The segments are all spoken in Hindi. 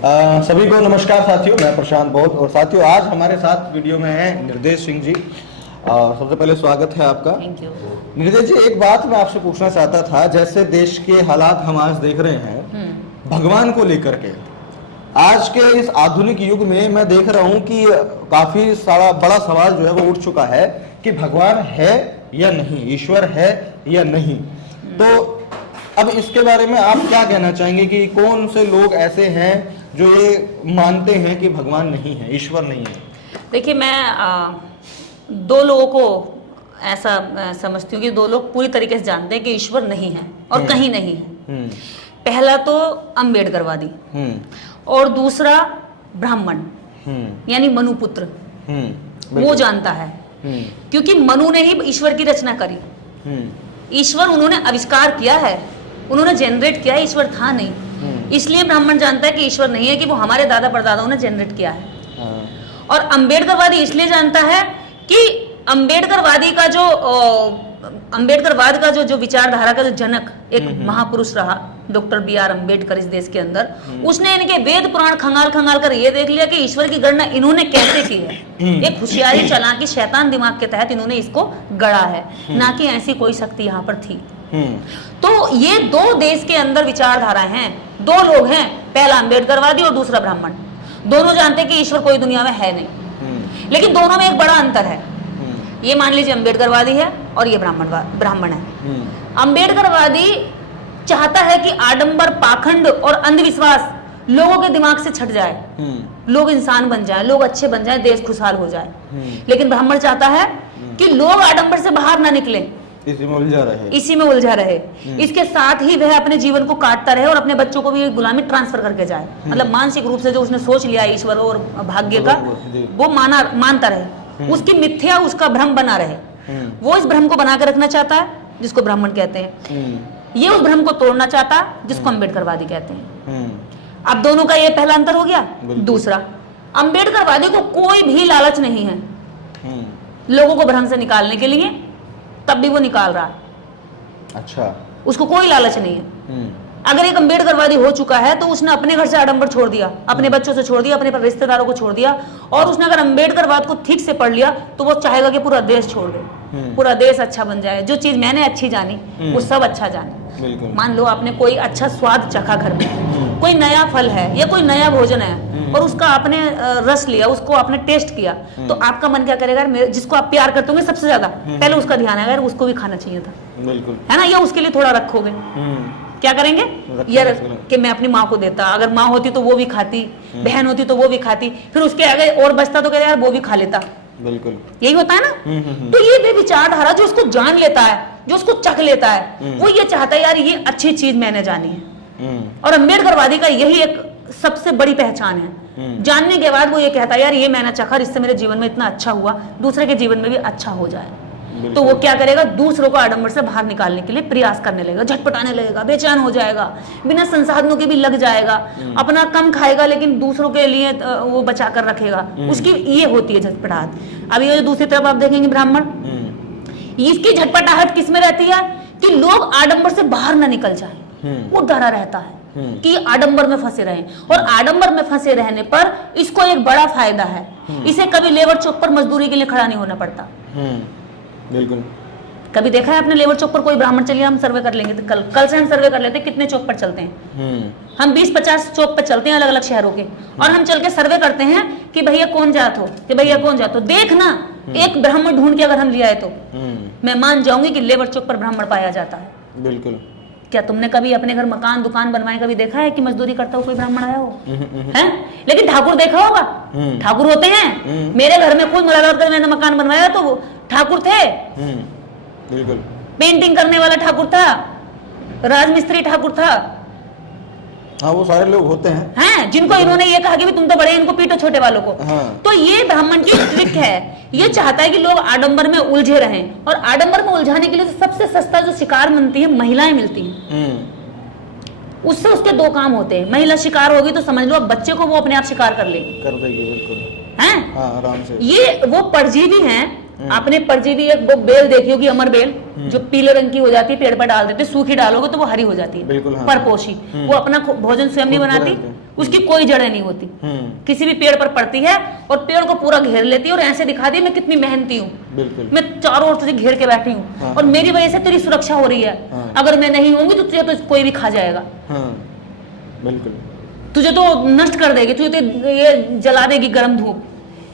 सभी को नमस्कार साथियों, मैं प्रशांत बौद्ध। और साथियों, आज हमारे साथ वीडियो में है निर्देश सिंह जी। सबसे पहले स्वागत है आपका। Thank you. निर्देश जी, एक बात मैं आपसे पूछना चाहता था। जैसे देश के हालात हम आज देख रहे हैं भगवान को लेकर के, आज के इस आधुनिक युग में मैं देख रहा हूं कि काफी सारा बड़ा सवाल जो है वो उठ चुका है कि भगवान है या नहीं, ईश्वर है या नहीं। तो अब इसके बारे में आप क्या कहना चाहेंगे कि कौन से लोग ऐसे हैं जो ये मानते हैं कि भगवान नहीं है, ईश्वर नहीं है? देखिए, मैं दो लोगों को ऐसा समझती हूँ कि दो लोग पूरी तरीके से जानते हैं कि ईश्वर नहीं है और कहीं नहीं है। पहला तो अम्बेडकरवादी और दूसरा ब्राह्मण यानी मनुपुत्र, वो जानता है क्योंकि मनु ने ही ईश्वर की रचना करी। ईश्वर उन्होंने आविष्कार किया है, उन्होंने जनरेट किया है, ईश्वर था नहीं। इसलिए ब्राह्मण जानता है कि ईश्वर नहीं है, कि वो हमारे दादा परदादाओं ने जनरेट किया है। और अम्बेडकरवादी इसलिए जानता है कि अम्बेडकरवाद का जो विचारधारा का जो जनक एक महापुरुष रहा, डॉक्टर बी.आर. अम्बेडकर इस देश के अंदर, उसने इनके वेद पुराण खंगाल कर ये देख लिया कि ईश्वर की गणना इन्होंने कैसे की है। एक होशियारी चालाकी शैतान दिमाग के तहत इन्होंने इसको गढ़ा है, ना कि ऐसी कोई शक्ति यहाँ पर थी। तो ये दो देश के अंदर विचारधारा हैं, दो लोग हैं, पहला अम्बेडकरवादी और दूसरा ब्राह्मण। दोनों जानते हैं कि ईश्वर कोई दुनिया में है नहीं, लेकिन दोनों में एक बड़ा अंतर है। ये मान लीजिए अम्बेडकरवादी है और ये ब्राह्मण है। अम्बेडकरवादी चाहता है कि आडंबर, पाखंड और अंधविश्वास लोगों के दिमाग से छट जाए, लोग इंसान बन जाए, लोग अच्छे बन जाए, देश खुशहाल हो जाए। लेकिन ब्राह्मण चाहता है कि लोग आडंबर से बाहर ना निकले, इसी में उलझा रहे। इसके साथ ही वह अपने जीवन को काटता रहे और अपने बच्चों को भी गुलामी ट्रांसफर करके जाए। मतलब मानसिक रूप से जो उसने सोच लिया ईश्वर और भाग्य का, वो मानता रहे, उसकी मिथ्या, उसका भ्रम बना रहे। वो इस भ्रम को बना के रखना चाहता है, जिसको ब्राह्मण कहते हैं। ये उस भ्रम को तोड़ना चाहता है, जिसको अम्बेडकरवादी कहते हैं। अब दोनों का ये पहला अंतर हो गया। दूसरा, अम्बेडकरवादी को कोई भी लालच नहीं है लोगों को भ्रम से निकालने के लिए, तब भी वो निकाल रहा है। अच्छा, उसको कोई लालच नहीं है। अगर एक अम्बेडकरवादी हो चुका है तो उसने अपने घर से आडंबर छोड़ दिया, अपने बच्चों से छोड़ दिया, अपने रिश्तेदारों को छोड़ दिया, और उसने अगर अम्बेडकरवाद को ठीक से पढ़ लिया तो वो चाहेगा कि पूरा देश छोड़ दे, पूरा देश अच्छा बन जाए, जो चीज मैंने अच्छी जानी वो सब अच्छा जाने। मान लो आपने कोई अच्छा स्वाद चखा घर में, कोई नया फल है या कोई नया भोजन है और उसका आपने रस लिया, उसको आपने टेस्ट किया, तो आपका मन क्या करेगा? जिसको आप प्यार करते होंगे सबसे ज्यादा, पहले उसका ध्यान आएगा, उसको भी खाना चाहिए था, है ना, या उसके लिए थोड़ा रखोगे। क्या करेंगे यार कि मैं अपनी माँ को देता, अगर माँ होती तो वो भी खाती, बहन होती तो वो भी खाती, फिर उसके आगे और बचता तो कह यार वो भी खा लेता। बिल्कुल यही होता है ना। तो ये विचारधारा जो उसको जान लेता है, जो उसको चख लेता है, वो ये चाहता है यार ये अच्छी चीज मैंने जानी है। और अम्बेडकरवादी का यही एक सबसे बड़ी पहचान है। जानने के बाद वो ये कहता है यार ये मैंने चखा, इससे मेरे जीवन में इतना अच्छा हुआ, दूसरे के जीवन में भी अच्छा हो जाए। तो वो क्या करेगा? दूसरों को आडंबर से बाहर निकालने के लिए प्रयास करने लगेगा, झटपटाने लगेगा, बेचैन हो जाएगा, बिना संसाधनों के भी लग जाएगा, अपना कम खाएगा लेकिन दूसरों के लिए वो बचा कर रखेगा। उसकी ये होती है झटपटाहट। अब ये दूसरी तरफ आप देखेंगे ब्राह्मण, इसकी झटपटाहट किस में रहती है? कि लोग आडंबर से बाहर ना निकल जाए, वो डरा रहता है कि आडंबर में फंसे रहें। और आडंबर में फंसे रहने पर इसको एक बड़ा फायदा है, इसे कभी लेबर चौक पर मजदूरी के लिए खड़ा नहीं होना पड़ता। बिल्कुल। कभी देखा है आपने लेबर चौक पर कोई ब्राह्मण? चलिए हम सर्वे कर लेंगे, तो कल से हम सर्वे कर लेते हैं कितने चौक पर चलते हैं। हम 20-50 चौक पर चलते हैं अलग अलग शहरों के, और हम चल के सर्वे करते हैं कि भैया कौन जात हो, कि भैया कौन जात हो। देखना, एक ब्राह्मण ढूंढ के अगर हम ले आए तो मैं मान जाऊंगी कि लेबर चौक पर ब्राह्मण पाया जाता है। बिल्कुल। क्या तुमने कभी अपने घर मकान दुकान बनवाए कभी देखा है कि मजदूरी करता हो कोई ब्राह्मण आया हो? हैं? लेकिन ठाकुर देखा होगा, ठाकुर होते हैं। मेरे घर में खुद मुलाकात कर मैंने मकान बनवाया तो वो ठाकुर थे। बिल्कुल। पेंटिंग करने वाला ठाकुर था, राजमिस्त्री ठाकुर था। हाँ, वो सारे लोग होते हैं जिनको इन्होंने ये कहा कि तुम तो बड़े, इनको पीटो छोटे वालों को। तो ये ब्राह्मण की ट्रिक है, ये चाहता है कि लोग आडंबर में उलझे रहें, और आडंबर में उलझाने के लिए सबसे सस्ता जो शिकार मिलती है, महिलाएं मिलती हैं। उससे उसके दो काम होते हैं। महिला शिकार होगी तो समझ लो अब बच्चे को वो अपने आप शिकार कर लेगी, कर देगी। बिल्कुल है, आराम से। ये वो परजीवी हैं। आपने परजीवी एक वो बेल देखी होगी, अमर बेल, जो पीले रंग की हो जाती है, पेड़ पर डाल देते, सूखी डालोगे तो वो हरी हो जाती है। बिल्कुल, परपोशी। वो अपना भोजन स्वयं नहीं बनाती, उसकी कोई जड़ें नहीं होती, किसी भी पेड़ पर पड़ती है और पेड़ को पूरा घेर लेती है और ऐसे दिखा दी मैं कितनी मेहनती हूँ, मैं चारों ओर तुझे घेर के बैठी हूँ, हाँ। और मेरी वजह से तेरी सुरक्षा हो रही है, हाँ। अगर मैं नहीं होंगी तो तुझे तो कोई भी खा जाएगा, हाँ, बिल्कुल, तुझे तो नष्ट कर देगी, तुझे तो ये जला देगी गर्म धूप।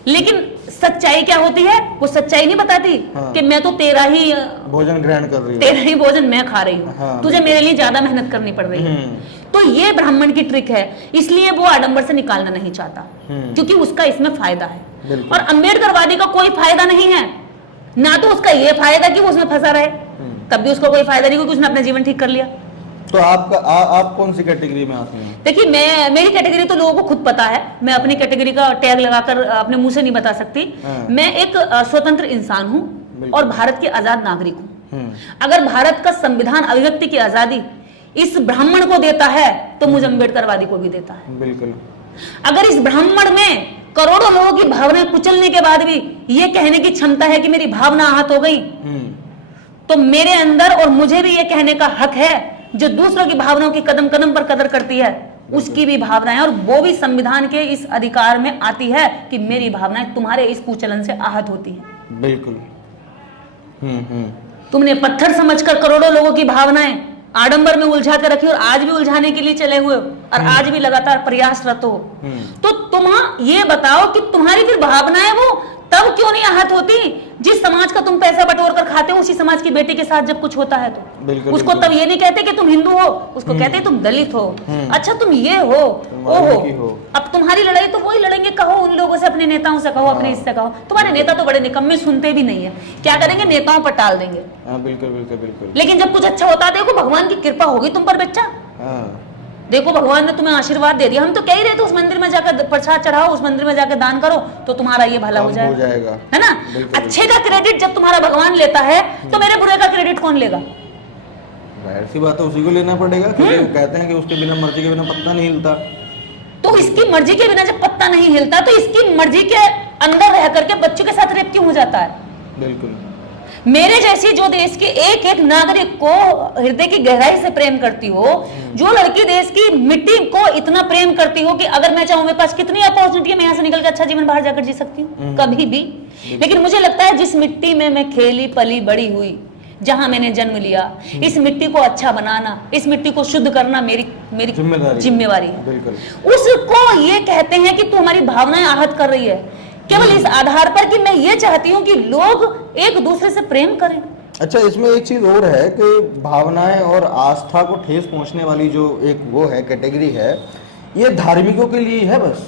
लेकिन सच्चाई क्या होती है, वो सच्चाई नहीं बताती हाँ। कि मैं तो तेरा ही भोजन ग्रहण कर रही हूँ, तेरा ही भोजन मैं खा रही हूँ, हाँ, तुझे मेरे लिए ज्यादा मेहनत करनी पड़ रही है। तो ये ब्राह्मण की ट्रिक है, इसलिए वो आडंबर से निकालना नहीं चाहता, क्योंकि उसका इसमें फायदा है। और अम्बेडकरवादी का कोई फायदा नहीं है, ना तो उसका ये फायदा कि वो उसमें फंसा रहे, तब भी उसका कोई फायदा नहीं, क्योंकि उसने अपना जीवन ठीक कर लिया। तो आप कौन सी कैटेगरी में आते हैं? देखिए, मेरी कैटेगरी तो लोगों को खुद पता है, मैं अपनी कैटेगरी का टैग लगाकर अपने मुंह से नहीं बता सकती। मैं एक स्वतंत्र इंसान हूँ और भारत की आजाद नागरिक हूँ। अगर भारत का संविधान अभिव्यक्ति की आजादी इस ब्राह्मण को देता है तो मुझे अम्बेडकरवादी को भी देता है। बिल्कुल। अगर इस ब्राह्मण में करोड़ों लोगों की भावनाएं कुचलने के बाद भी ये कहने की क्षमता है कि मेरी भावना आहत हो गई, तो मेरे अंदर और मुझे भी ये कहने का हक है, जो दूसरों की भावनाओं की कदम कदम पर कदर करती है उसकी भी भावनाएं, और वो भी संविधान के इस अधिकार में आती है कि मेरी भावनाएं तुम्हारे इस कुचलन से आहत होती हैं। बिल्कुल। तुमने पत्थर समझकर करोड़ों लोगों की भावनाएं आडंबर में उलझा कर रखी और आज भी उलझाने के लिए चले हुए हो और आज भी लगातार प्रयासरत हो। तो तुम ये बताओ कि तुम्हारी फिर भावनाएं वो तब क्यों नहीं आहत होती जिस समाज का तुम पैसा बटोर कर खाते हो, उसी समाज की बेटी के साथ जब कुछ होता है तो बिल्कुल, उसको तब ये नहीं कहते कि तुम हिंदू हो, उसको कहते तुम दलित हो, अच्छा तुम ये हो वो हो। अब तुम्हारी लड़ाई तो वही लड़ेंगे, कहो उन लोगों से, अपने नेताओं से कहो, अपने इससे कहो। तुम्हारे नेता तो बड़े निकम्मे, सुनते भी नहीं है, क्या करेंगे, नेताओं पर टाल देंगे। बिल्कुल बिल्कुल बिल्कुल। लेकिन जब कुछ अच्छा होता है, देखो भगवान की कृपा होगी तुम पर बच्चा, देखो भगवान ने तुम्हें आशीर्वाद दे दिया। हम तो कह ही रहे थे उस मंदिर में जाकर प्रसाद चढ़ाओ, उस मंदिर में जाकर दान करो तो तुम्हारा ये भला हो जाएगा, है ना। अच्छे का क्रेडिट जब तुम्हारा भगवान लेता है तो मेरे बुरे का क्रेडिट कौन लेगा? जाहिर सी बात है, उसी को लेना पड़ेगा, क्योंकि वो कहते हैं कि उसके बिना, मर्जी के बिना पत्ता नहीं हिलता। तो इसकी मर्जी के बिना जब पत्ता नहीं हिलता तो इसकी मर्जी के अंदर रह करके बच्चों के साथ रेप क्यों हो जाता है? बिल्कुल। मेरे जैसी जो देश के एक एक नागरिक को हृदय की गहराई से प्रेम करती हो, जो लड़की देश की मिट्टी को इतना प्रेम करती हो कि अगर मैं चाहूं, मेरे पास कितनी अपॉर्चुनिटी है, मैं यहाँ से निकल के अच्छा जीवन बाहर जाकर जी सकती हूँ कभी भी। लेकिन मुझे लगता है जिस मिट्टी में मैं खेली पली बड़ी हुई, जहां मैंने जन्म लिया, इस मिट्टी को अच्छा बनाना, इस मिट्टी को शुद्ध करना मेरी जिम्मेवारी है। उसको ये कहते हैं कि तू हमारी भावनाएं आहत कर रही है, केवल इस आधार पर कि मैं ये चाहती हूँ कि लोग एक दूसरे से प्रेम करें। अच्छा, इसमें एक चीज और है कि भावनाएं और आस्था को ठेस पहुंचने वाली जो एक वो है कैटेगरी है, ये धार्मिकों के लिए है। बस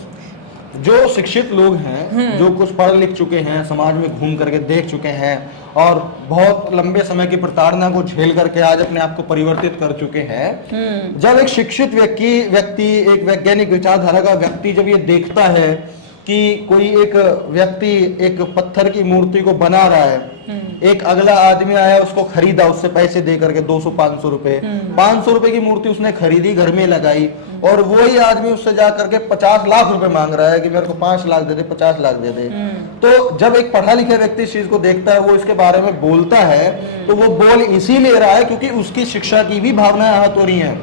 जो शिक्षित लोग हैं, जो कुछ पढ़ लिख चुके हैं, समाज में घूम करके देख चुके हैं और बहुत लंबे समय की प्रताड़ना को झेल करके आज अपने आप को परिवर्तित कर चुके हैं, जब एक शिक्षित व्यक्ति एक वैज्ञानिक विचारधारा का व्यक्ति जब ये देखता है कि कोई एक व्यक्ति एक पत्थर की मूर्ति को बना रहा है, एक अगला आदमी आया, उसको खरीदा, उससे पैसे दे करके 200-500 रुपए, 500 रुपए की मूर्ति उसने खरीदी, घर में लगाई, और वही आदमी उससे जा करके 50 लाख रुपए मांग रहा है कि मेरे को 5 लाख दे दे, 50 लाख दे दे। तो जब एक पढ़ा लिखा व्यक्ति इस चीज को देखता है, वो इसके बारे में बोलता है, तो वो बोल इसीलिए रहा है क्योंकि उसकी शिक्षा की भी भावनाएं आहत हो रही हैं,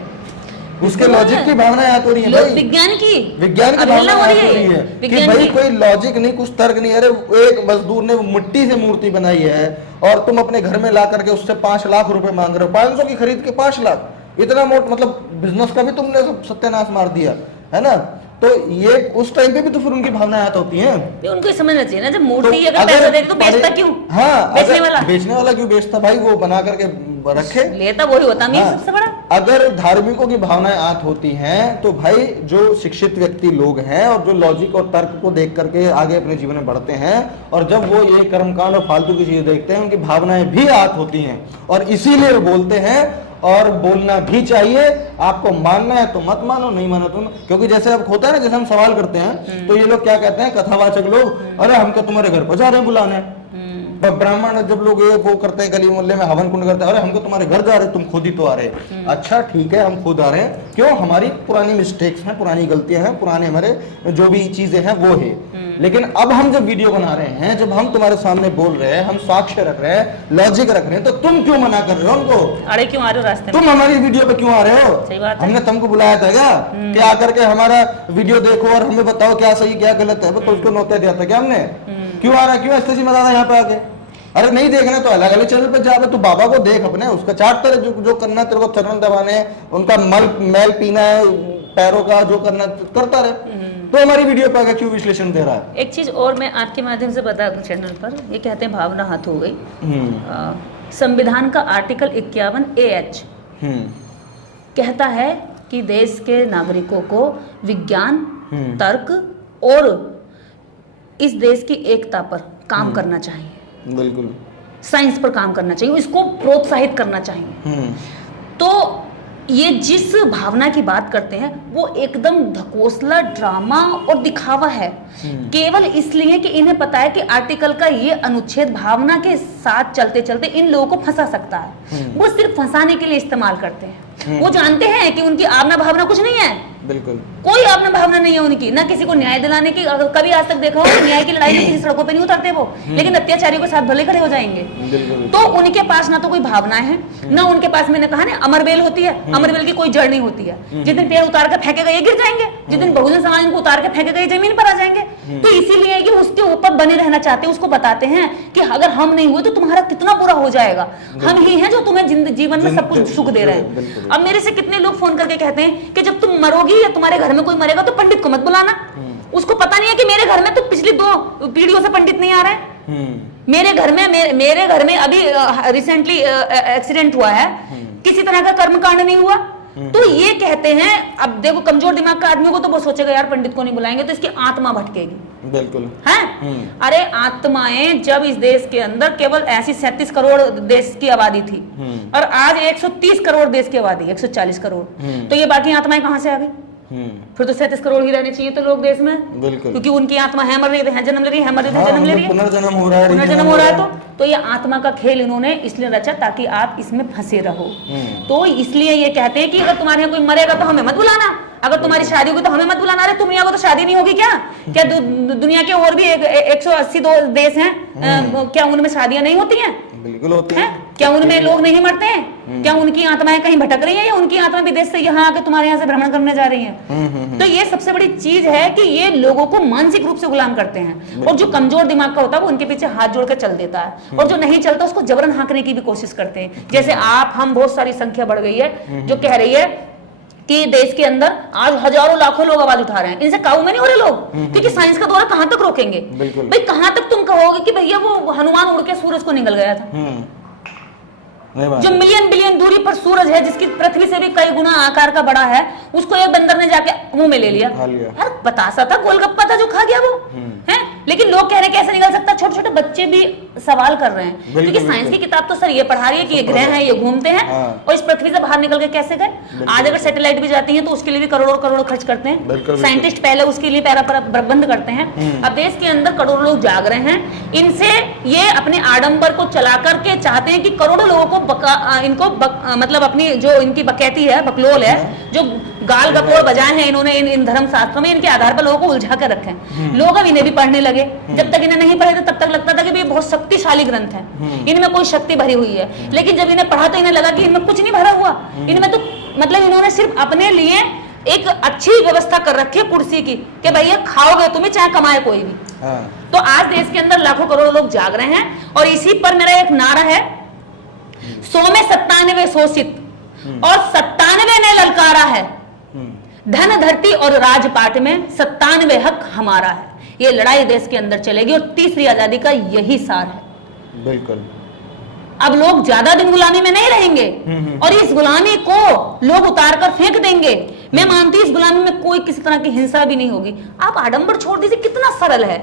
उसके लॉजिक की भावना याद हो रही है, भाई विज्ञान की भावना याद हो रही है कि भाई कोई लॉजिक नहीं, कुछ तर्क नहीं। अरे एक मजदूर ने मिट्टी से मूर्ति बनाई है और तुम अपने घर में ला करके उससे 5 लाख रुपए मांग रहे हो, 500 की खरीद के 5 लाख, इतना मोट, मतलब बिजनेस का भी तुमने सत्यानाश मार दिया, है ना। तो ये उस टाइम पे भी तो फिर उनकी भावनाएं याद होती हैं। उनको समझना चाहिए ना, जब मूर्ति अगर पैसा दे तो बेचता क्यों? हाँ, बेचने वाला क्यों बेचता भाई, वो बना करके रखे, लेता वही होता है सबसे बड़ा। अगर धार्मिकों की भावनाएं आहत होती हैं तो भाई जो शिक्षित व्यक्ति लोग हैं और जो लॉजिक और तर्क को देख करके आगे अपने जीवन में बढ़ते हैं, और जब वो ये कर्मकांड और फालतू की चीजें देखते हैं, उनकी भावनाएं भी आहत होती हैं और इसीलिए वो बोलते हैं, और बोलना भी चाहिए। आपको मानना है तो मत मानो, नहीं मानो तुम, क्योंकि जैसे अब होता है ना, जैसे हम सवाल करते हैं तो ये लोग क्या कहते हैं, कथावाचक लोग, अरे हम क्या तुम्हारे घर पर जा रहे हैं बुलाने, ब्राह्मण जब लोग ये वो करते हैं, गली मोहल्ले में हवन कुंड करते हैं, अरे हम तो तुम्हारे घर जा रहे, तुम खुद ही तो आ रहे। अच्छा ठीक है, हम खुद आ रहे हैं, क्यों? हमारी पुरानी मिस्टेक्स हैं, पुरानी गलतियां हैं, पुराने हमारे जो भी चीजें हैं वो है। लेकिन अब हम जब वीडियो बना रहे हैं, जब हम तुम्हारे सामने बोल रहे हैं, हम साक्ष्य रख रहे हैं, लॉजिक रख रहे हैं, तो तुम क्यों मना कर रहे हो हमको? अरे क्यों आ रहे हो रास्ते में? तुम हमारी वीडियो पे क्यों आ रहे हो? सही बात है। हमने तुमको बुलाया था क्या कि आकर के हमारा वीडियो देखो और हमें बताओ क्या सही क्या गलत है? तो उसको नोटिस दिया था क्या हमने? क्यों आ रहा है? क्यों ऐसे मजा आता है यहाँ पे आके? अरे नहीं देखना तो अलग अलग चैनल पे जा रहे, तू बाबा को देख अपने, उसका चाटते रहे, जो करना है तेरे को, चरण दबाने, उनका मैल पीना है पैरों का, जो करना करता रहे। तो हमारी वीडियो पे आके क्यों विश्लेषण दे रहा है? एक चीज और मैं आपके माध्यम से बता दूं, चैनल पर ये कहते हैं भावना हाथ हो गई। संविधान का आर्टिकल 51 AH कहता है कि देश के नागरिकों को विज्ञान, तर्क और इस देश की एकता पर काम करना चाहिए। बिल्कुल। साइंस पर काम करना चाहिए, इसको प्रोत्साहित करना चाहिए। तो ये जिस भावना की बात करते हैं वो एकदम ढकोसला ड्रामा और दिखावा है, केवल इसलिए कि इन्हें पता है कि आर्टिकल का ये अनुच्छेद भावना के साथ चलते चलते इन लोगों को फंसा सकता है। वो सिर्फ फंसाने के लिए इस्तेमाल करते हैं। वो जानते हैं कि उनकी आमना भावना कुछ नहीं है, बिल्कुल कोई आमना भावना नहीं है उनकी, ना किसी को न्याय दिलाने की। कभी आज तक देखा हो न्याय की लड़ाई में किसी सड़कों पे नहीं उतरते वो, लेकिन अत्याचारियों के साथ भले खड़े हो जाएंगे। तो उनके पास ना तो कोई भावना है, ना उनके पास, मैंने कहा ना, अमरबेल होती है, अमरबेल की कोई जड़ नहीं होती है। जिस दिन पेड़ उतार कर फेंकेगा ये गिर जाएंगे, जिस दिन बहुजन समाज इनको उतार के फेंकेगा ये जमीन पर आ जाएंगे। तो इसीलिए कि उसके ऊपर बने रहना चाहते हैं, उसको बताते हैं कि अगर हम नहीं हुए तो तुम्हारा कितना बुरा हो जाएगा, हम ही हैं जो तुम्हें जीवन में सब कुछ सुख दे रहे हैं। अब मेरे से कितने लोग फोन करके कहते हैं कि जब तुम मरोगी या तुम्हारे घर में कोई मरेगा तो पंडित को मत बुलाना। उसको पता नहीं है कि मेरे घर में तो पिछली 2 पीढ़ियों से पंडित नहीं आ रहे हैं। मेरे घर में अभी रिसेंटली एक्सीडेंट हुआ है, किसी तरह का कर्मकांड नहीं हुआ। तो ये कहते हैं, अब देखो कमजोर दिमाग का आदमी को तो वो सोचेगा यार पंडित को नहीं बुलाएंगे तो इसकी आत्मा भटकेगी। बिल्कुल है। अरे आत्माएं जब इस देश के अंदर केवल ऐसी 37 करोड़ देश की आबादी थी और आज 130 करोड़ देश की आबादी, 140 करोड़, तो ये बाकी आत्माएं कहां से आ गई? फिर तो 37 करोड़ ही रहने चाहिए तो लोग देश में, बिल्कुल, क्योंकि उनकी आत्मा है मर रही है, जन्म ले रही है, मर रही है, जन्म ले रही है, पुनर्जन्म हो रहा है, पुनर्जन्म हो रहा है। तो ये आत्मा का खेल इन्होंने इसलिए रचा ताकि आप इसमें फंसे रहो। तो इसलिए ये कहते हैं कि अगर तुम्हारे यहाँ कोई मरेगा तो हमें मत बुलाना, अगर तुम्हारी शादी होगी तो हमें मत बुलाना। अरे तुम यहाँ को तो शादी नहीं होगी क्या? क्या दुनिया के और भी 180 देश हैं, क्या उनमें शादियां नहीं होती हैं? बिल्कुल होती हैं। क्या उनमें लोग नहीं मरते हैं? क्या उनकी आत्माएं कहीं भटक रही है या उनकी आत्मा विदेश से यहाँ आके तुम्हारे यहाँ से भ्रमण करने जा रही है? तो ये सबसे बड़ी चीज है कि ये लोगों को मानसिक रूप से गुलाम करते हैं, और जो कमजोर दिमाग का होता है वो उनके पीछे हाथ जोड़ कर चल देता है, और जो नहीं चलता उसको जबरन हाँकने की भी कोशिश करते हैं। जैसे हम बहुत सारी संख्या बढ़ गई है जो कह रही है कि देश के अंदर आज हजारों लाखों लोग आवाज उठा रहे हैं, इनसे काबू में नहीं हो रहे लोग, क्योंकि साइंस का दौरा कहां तक रोकेंगे भाई? कहां तक तुम कहोगे कि भैया वो हनुमान उड़ के सूरज को निकल गया था? जो मिलियन बिलियन दूरी पर सूरज है, जिसकी पृथ्वी से भी कई गुना आकार का बड़ा है, उसको एक बंदर ने जाके मुंह में ले लिया। यार बतासा था, गोलगप्पा था जो खा गया वो है। लेकिन लोग कह रहे हैं कैसे निकल सकता है? छोटे छोटे बच्चे भी सवाल कर रहे हैं, क्योंकि साइंस की किताब तो सर ये पढ़ा रही है कि ये ग्रह हैं, ये घूमते हैं, और इस पृथ्वी से बाहर निकल के कैसे गए। आज अगर सैटेलाइट भी जाती है तो उसके लिए भी करोड़ों करोड़ खर्च करते हैं साइंटिस्ट, पहले उसके लिए पैरा प्रबंध करते हैं। अब देश के अंदर करोड़ों लोग जाग रहे हैं, इनसे ये अपने आडंबर को चला करके चाहते हैं कि करोड़ों लोगों को इनको मतलब अपनी जो इनकी बकैती है, बकलोल है, जो गाल गपोड़ बजाए हैं इन्होंने इन धर्म शास्त्रों में, इनके आधार पर लोगों को उलझा कर रखे हैं। लोग अब इन्हें भी पढ़ने लगे। जब तक इन्हें नहीं पढ़े थे तब तक लगता था कि ये बहुत शक्तिशाली ग्रंथ है, इनमें कोई शक्ति भरी हुई है। लेकिन जब इन्हें पढ़ा तो इन्हें लगा कि इनमें कुछ नहीं भरा हुआ, इनमें तो मतलब इन्होंने सिर्फ अपने लिए एक अच्छी व्यवस्था कर रखी है कुर्सी की कि भैया खाओगे तुम्हें चाहे कमाए कोई भी। तो आज देश के अंदर लाखों करोड़ लोग जाग रहे हैं, और इसी पर मेरा एक नारा है, 100 में 97 शोषित और 97 ने ललकारा है, धन धरती और राजपाट में 97 हक हमारा है। ये लड़ाई देश के अंदर चलेगी और तीसरी आजादी का यही सार है। बिल्कुल। अब लोग ज्यादा दिन गुलामी में नहीं रहेंगे, और इस गुलामी को लोग उतार कर फेंक देंगे। मैं मानती हूँ इस गुलामी में कोई किसी तरह की हिंसा भी नहीं होगी। आप आडंबर छोड़ दीजिए, कितना सरल है।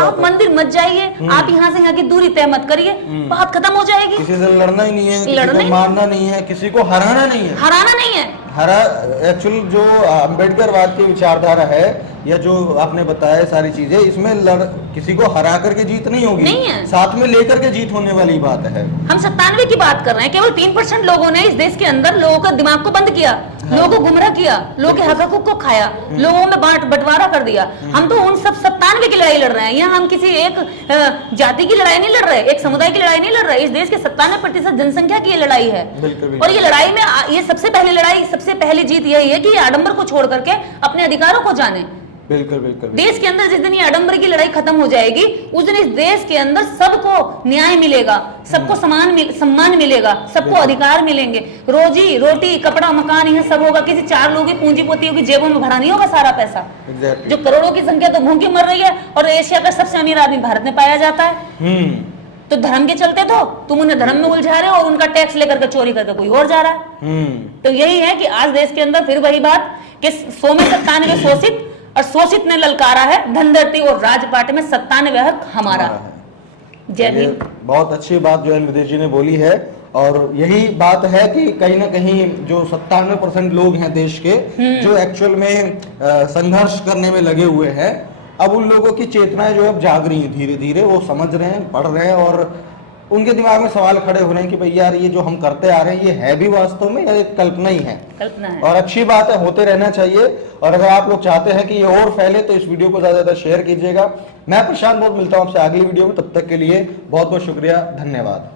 आप मंदिर मत जाइए, आप यहाँ से यहाँ की दूरी तय मत करिए, बात खत्म हो जाएगी। किसी से लड़ना ही नहीं है, किसी को मारना नहीं है, किसी को हराना नहीं है, हराना नहीं है। एक्चुअल जो अम्बेडकरवाद की विचारधारा है या जो आपने बताया सारी चीजें, इसमें किसी को हरा करके जीत नहीं होगी, नहीं है। साथ में लेकर के जीत होने वाली बात है। हम 97 की बात कर रहे हैं, केवल 3% लोगों ने इस देश के अंदर लोगों का दिमाग को बंद किया, लोगों को गुमराह किया, लोगों के हक हकूक को खाया, लोगों में बंटवारा कर दिया। हम तो उन सब 97 की लड़ाई लड़ रहे हैं। यहाँ हम किसी एक जाति की लड़ाई नहीं लड़ रहे, एक समुदाय की लड़ाई नहीं लड़ रहे। इस देश के 97% जनसंख्या की ये लड़ाई है। और ये लड़ाई में ये सबसे पहली लड़ाई, सबसे पहली जीत यही है कि ये आडंबर को छोड़ करके अपने अधिकारों को जाने। बिल्कुल बिल्कुल। देश के अंदर जिस दिन ये आडंबर की लड़ाई खत्म हो जाएगी, उस दिन इस देश के अंदर सबको न्याय मिलेगा, सबको सम्मान मिलेगा, सबको अधिकार मिलेंगे, रोजी रोटी कपड़ा मकान यह सब होगा। किसी 4 लोगों की पूंजीपतियों की जेबों में भरा नहीं होगा सारा पैसा। जो करोड़ों की संख्या तो भूखी मर रही है, और एशिया का सबसे अमीर आदमी भारत में पाया जाता है। तो धर्म के चलते तो तुम उन्हें धर्म में उलझा रहे हो, और उनका टैक्स लेकर के चोरी करके कोई और जा रहा है। तो यही है कि आज देश के अंदर फिर वही बात कि 100 में 97 शोषित, और शोषित ने ललकारा है धनदर्ती और राजपाट में 97 हक हमारा है। जय भीम। बहुत अच्छी बात जो है निर्देश जी ने बोली है, और यही बात है कि कहीं ना कहीं जो 97% लोग हैं देश के, जो एक्चुअल में संघर्ष करने में लगे हुए हैं, अब उन लोगों की चेतनाएं जो है जाग रही हैं धीरे धीरे, वो समझ रहे हैं, पढ़ रहे हैं, और उनके दिमाग में सवाल खड़े हो रहे हैं कि भाई यार ये जो हम करते आ रहे हैं ये है भी वास्तव में या एक कल्पना ही है। कल्पना है। और अच्छी बात है, होते रहना चाहिए। और अगर आप लोग चाहते हैं कि ये और फैले तो इस वीडियो को ज्यादा ज्यादा शेयर कीजिएगा। मैं प्रशांत बहुत मिलता हूं आपसे अगली वीडियो में, तब तक के लिए बहुत बहुत शुक्रिया, धन्यवाद।